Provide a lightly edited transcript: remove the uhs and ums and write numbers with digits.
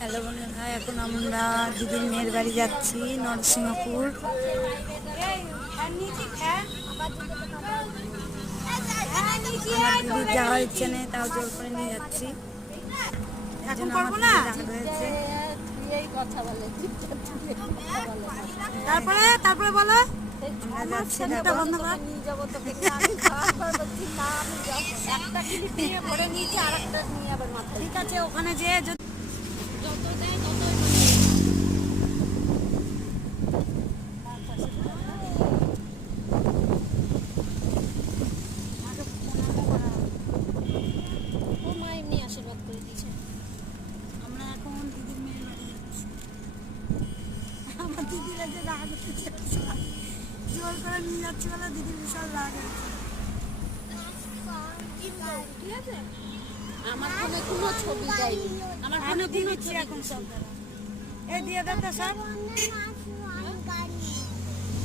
Hello বন্ধুরা, এখন আমরা দিদির মেয়ের বাড়ি যাচ্ছি নরসিংহপুর। আমার দিদির যাওয়ার ইচ্ছে নেই, তাও জোর করে নিয়ে যাচ্ছি। এখন করবো না, তারপরে বলো আমরা যাচ্ছি। ঠিক আছে, ওখানে যে আমরা এখন দিদির মেয়ের বাড়ি যাচ্ছি। আমার দিদিরা যে রাগ হচ্ছে, জোর করে নিয়ে যাচ্ছি বলে দিদির বিশাল রাগ হয়েছে। ঠিক আছে, আমার ফোনে কোনো ছবি দেয়নি, আমার ফোনে দিচ্ছি এখন সব। এই দিয়ে দাও তো সব।